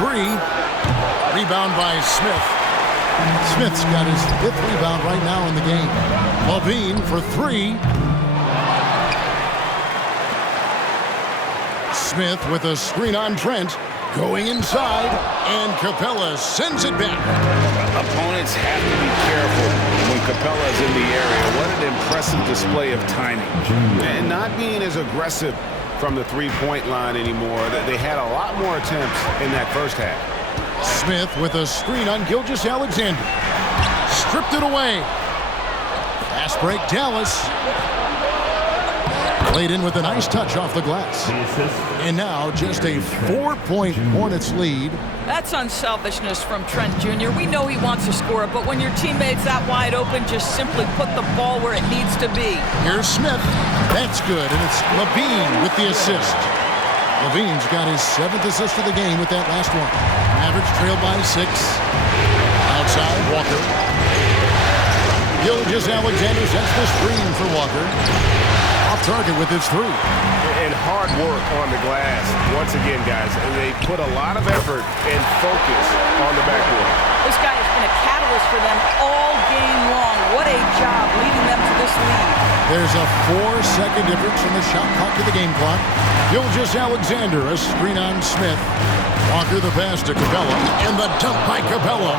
three. Rebound by Smith. Smith's got his 5th rebound right now in the game. Levine for three. Smith with a screen on Trent. Going inside, and Capella sends it back. Opponents have to be careful when Capella is in the area. What an impressive display of timing. And not being as aggressive from the three-point line anymore. They had a lot more attempts in that first half. Smith with a screen on Gilgeous-Alexander. Stripped it away. Fast break, Dallas. Played in with a nice touch off the glass. And now just a 4-point Hornets lead. That's unselfishness from Trent Jr. We know he wants to score, but when your teammate's that wide open, just simply put the ball where it needs to be. Here's Smith. That's good, and it's Levine with the assist. Levine's got his 7th assist of the game with that last one. Mavericks trail by 6. Outside, Walker. Gilgeous-Alexander sets the screen for Walker. Off target with his 3. And hard work on the glass. Once again, guys, they put a lot of effort and focus on the backboard. This guy has been a catalyst for them all game long. What a job leading them to this lead. There's a 4-second difference in the shot clock to the game clock. Gilgeous-Alexander, a screen on Smith. Walker the pass to Capella, and the dunk by Capella.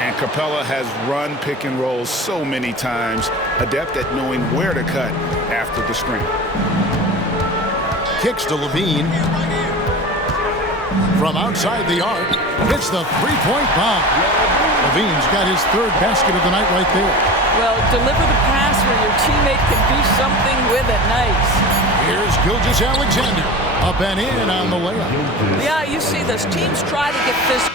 And Capella has run pick and roll so many times, adept at knowing where to cut after the screen. Kicks to Levine. From outside the arc, hits the three-point bomb. Levine's got his 3rd basket of the night right there. Well, deliver the pass where your teammate can do something with it. Nice. Here's Gilgeous-Alexander. Up and in on the layup. Yeah, you see this. Teams try to get this.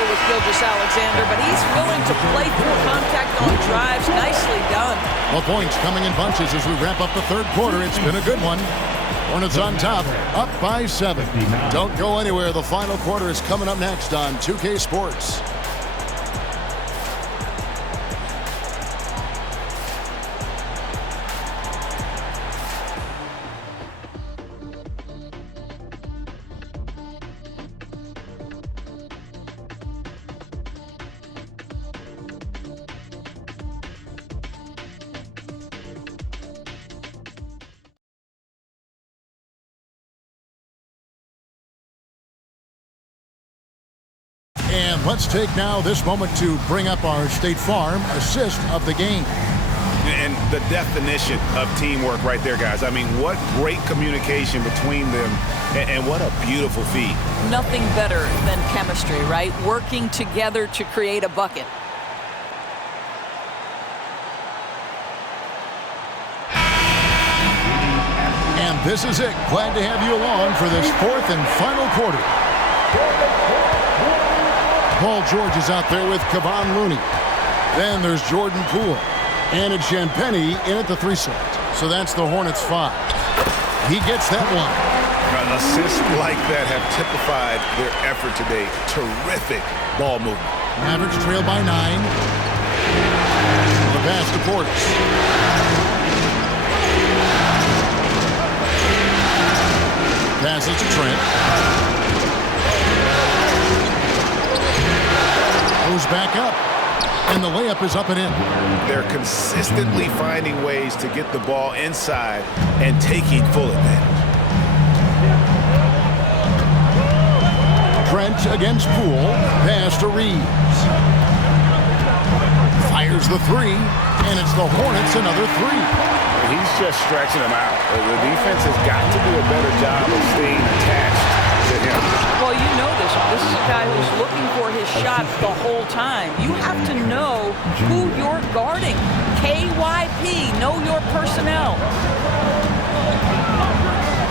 With Gilgeous-Alexander, but he's willing to play full contact on drives. Nicely done. Well, points coming in bunches as we wrap up the 3rd quarter. It's been a good one. Hornets on top, up by 7. Don't go anywhere. The final quarter is coming up next on 2K Sports. And let's take now this moment to bring up our State Farm assist of the game. And the definition of teamwork right there, guys. I mean, what great communication between them, and what a beautiful feat. Nothing better than chemistry, right? Working together to create a bucket. And this is it. Glad to have you along for this 4th and final quarter. Paul George is out there with Kevon Looney. Then there's Jordan Poole. And it's Champagnie in at the 3 slot. So that's the Hornets 5. He gets that one. Assists like that have typified their effort today. Terrific ball movement. Mavericks trail by 9. The pass to Portis. Passes to Trent. Goes back up, and the layup is up and in. They're consistently finding ways to get the ball inside and taking full advantage. Trent against Poole. Pass to Reeves. Fires the 3, and it's the Hornets another 3. He's just stretching them out. The defense has got to do a better job of staying attached to him. Well, you know this. This is a guy who's looking for his shot the whole time. You have to know who you're guarding. KYP, know your personnel.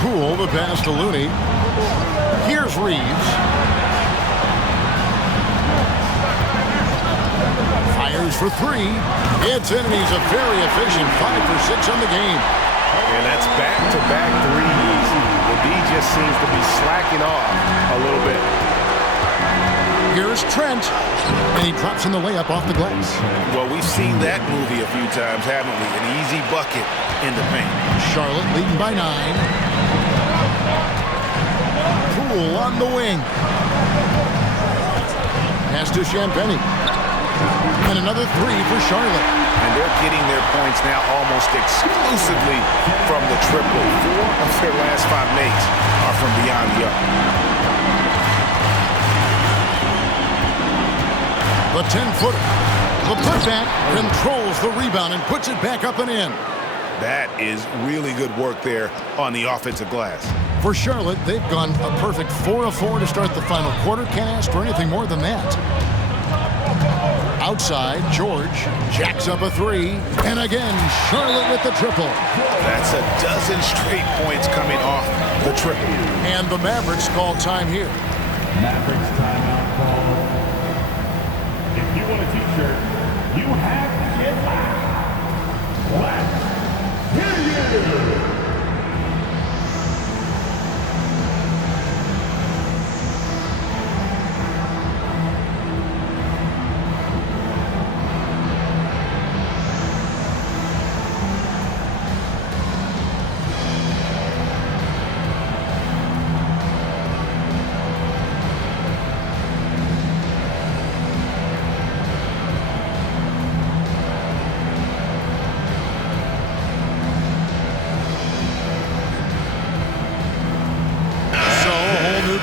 Poole, the pass to Looney. Here's Reeves. Fires for three. It's in, and he's a very efficient 5 for 6 on the game. And that's back-to-back threes. The D just seems to be slacking off a little bit. Here's Trent, and he drops in the layup off the glass. Well, we've seen that movie a few times, haven't we? An easy bucket in the paint. Charlotte leading by 9. Poole on the wing. Pass to Champagny. And another 3 for Charlotte. And they're getting their points now almost exclusively from the triple. 4 of their last 5 makes are from beyond the arc. The 10-footer. The putback controls the rebound and puts it back up and in. That is really good work there on the offensive glass. For Charlotte, they've gone a perfect 4 of 4 to start the final quarter. Can't ask for anything more than that. Outside, George jacks up a 3. And again, Charlotte with the triple. That's a dozen straight points coming off the triple. And the Mavericks call time here. Mavericks timeout call. If you want a t-shirt, you have to get loud. Let's hear you.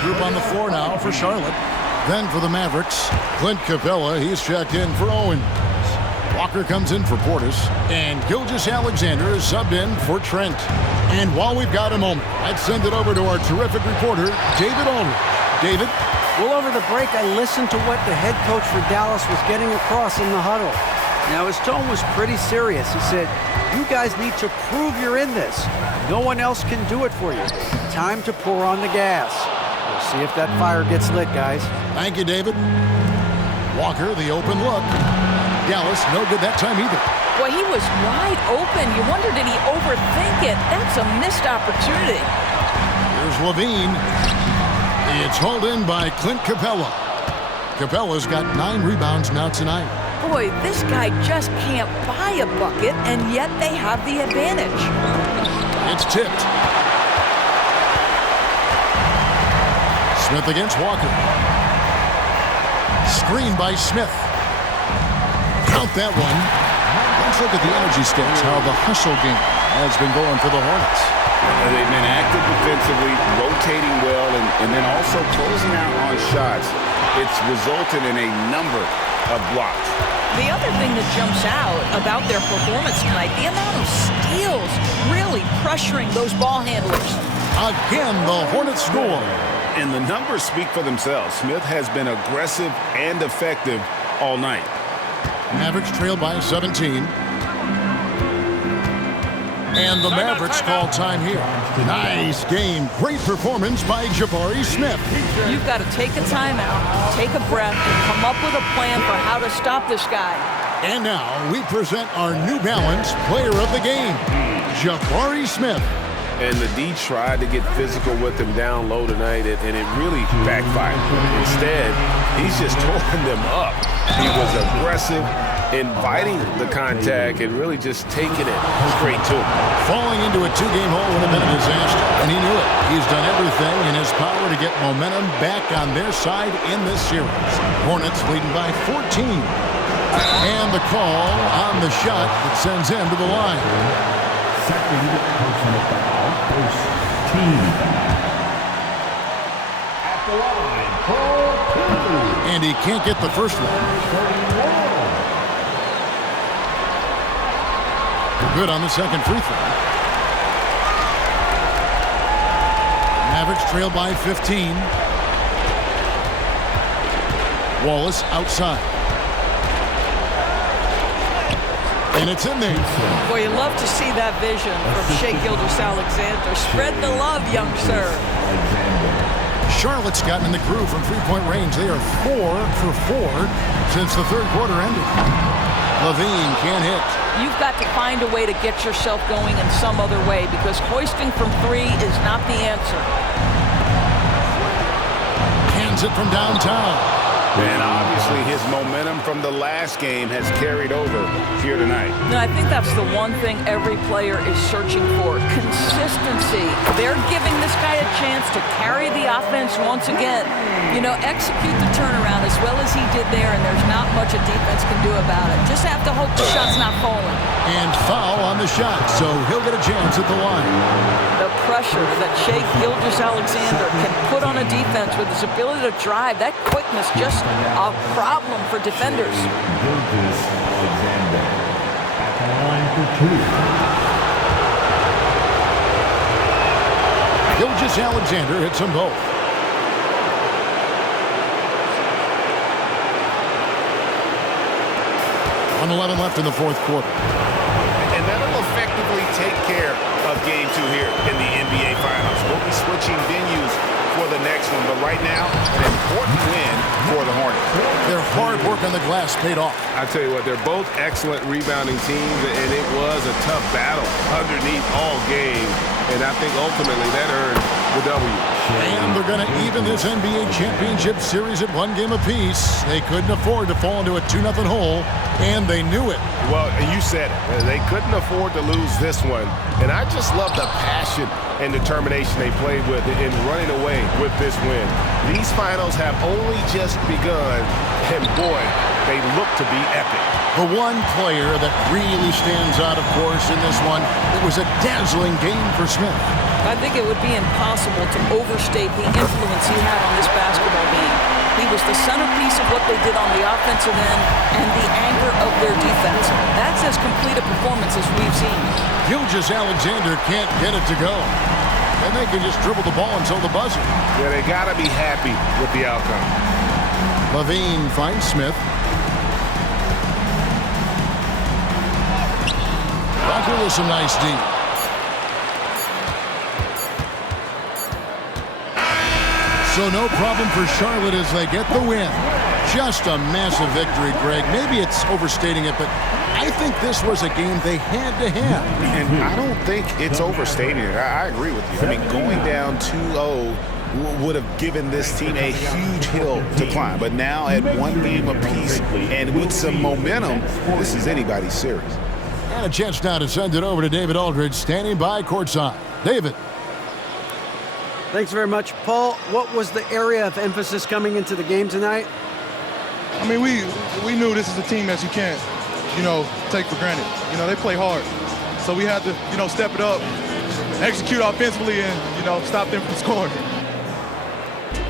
Group on the floor now for Charlotte. Then for the Mavericks, Clint Capella, he's checked in for Owens. Walker comes in for Portis, and Gilgeous-Alexander is subbed in for Trent. And while we've got a moment, I'd send it over to our terrific reporter, David Aldridge. David? Well, over the break, I listened to what the head coach for Dallas was getting across in the huddle. Now, his tone was pretty serious. He said, you guys need to prove you're in this. No one else can do it for you. Time to pour on the gas. See if that fire gets lit, guys. Thank you, David. Walker, the open look. Dallas, no good that time either. Well, he was wide open. You wonder, did he overthink it? That's a missed opportunity. Here's Levine. It's hauled in by Clint Capella. Capella's got 9 rebounds now tonight. Boy, this guy just can't buy a bucket, and yet they have the advantage. It's tipped. Smith against Walker. Screen by Smith. Count that one. Let's look at the energy stats, how the hustle game has been going for the Hornets. They've been active defensively, rotating well, and then also closing out on shots. It's resulted in a number of blocks. The other thing that jumps out about their performance tonight, the amount of steals really pressuring those ball handlers. Again, the Hornets score. And the numbers speak for themselves. Smith has been aggressive and effective all night. Mavericks trail by 17. And the Mavericks call time here. Nice game. Great performance by Jabari Smith. You've got to take a timeout, take a breath, and come up with a plan for how to stop this guy. And now we present our New Balance Player of the Game, Jabari Smith. And the D tried to get physical with him down low tonight, and it really backfired. Instead, he's just tore them up. He was aggressive, inviting the contact, and really just taking it straight to him. Falling into a 2-game hole would have been a disaster, and he knew it. He's done everything in his power to get momentum back on their side in this series. Hornets leading by 14. And the call on the shot that sends him to the line. Second personal foul, first team foul. At the line, Paul. And he can't get the first one. Good on the second free throw. Mavericks trail by 15. Wallace outside. And it's in there. Well, you love to see that vision from Shai Gilgeous-Alexander. Spread the love, young sir. Charlotte's gotten in the groove from three-point range. They are 4 for 4 since the third quarter ended. Levine can't hit. You've got to find a way to get yourself going in some other way because hoisting from three is not the answer. Hands it from downtown. And obviously his momentum from the last game has carried over here tonight. No, I think that's the one thing every player is searching for. Consistency. They're giving this guy a chance to carry the offense once again. You know, execute the turnaround as well as he did there, and there's not much a defense can do about it. Just have to hope the shot's not falling. And foul on the shot, so he'll get a chance at the line. The pressure that Shai Gilgeous-Alexander can put on a defense with his ability to drive, that quickness, just a problem for defenders. Gilgeous-Alexander at the line for 2. Gilgeous-Alexander hits them both. 1:11 left in the fourth quarter. And that'll effectively take care of Game 2 here in the NBA Finals. We'll be switching venues for the next one, but right now, an important win for the Hornets. Their hard work on the glass paid off. I tell you what, they're both excellent rebounding teams, and it was a tough battle underneath all game. And I think ultimately that earned the W. And they're going to even this NBA championship series at 1 game apiece. They couldn't afford to fall into a 2-0 hole, and they knew it. Well, you said it. They couldn't afford to lose this one. And I just love the passion and determination they played with in running away with this win. These finals have only just begun, and boy, they look to be epic. The one player that really stands out, of course, in this one, it was a dazzling game for Smith. I think it would be impossible to overstate the influence he had on this basketball game. He was the centerpiece of what they did on the offensive end and the anchor of their defense. That's as complete a performance as we've seen. Gilgeous-Alexander can't get it to go. And they can just dribble the ball until the buzzer. Yeah, they got to be happy with the outcome. Levine finds Smith. Walker with some nice D. So no problem for Charlotte as they get the win. Just a massive victory, Greg. Maybe it's overstating it, but I think this was a game they had to have. And I don't think it's overstating it. I agree with you. I mean, going down 2-0 would have given this team a huge hill to climb. But now at 1 game apiece and with some momentum, this is anybody's series. And a chance now to send it over to David Aldridge, standing by courtside. David. Thanks very much, Paul. What was the area of emphasis coming into the game tonight? I mean, we knew this is a team that you can't, take for granted. They play hard. So we had to, step it up, execute offensively, and, stop them from scoring.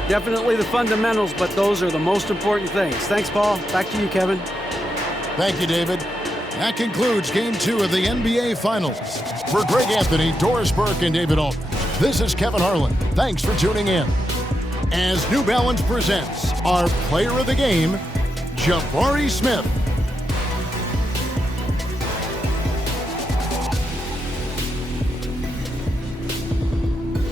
Definitely the fundamentals, but those are the most important things. Thanks, Paul. Back to you, Kevin. Thank you, David. That concludes Game 2 of the NBA Finals. For Greg Anthony, Doris Burke, and David Aldridge, this is Kevin Harlan. Thanks for tuning in. As New Balance presents our player of the game, Jabari Smith.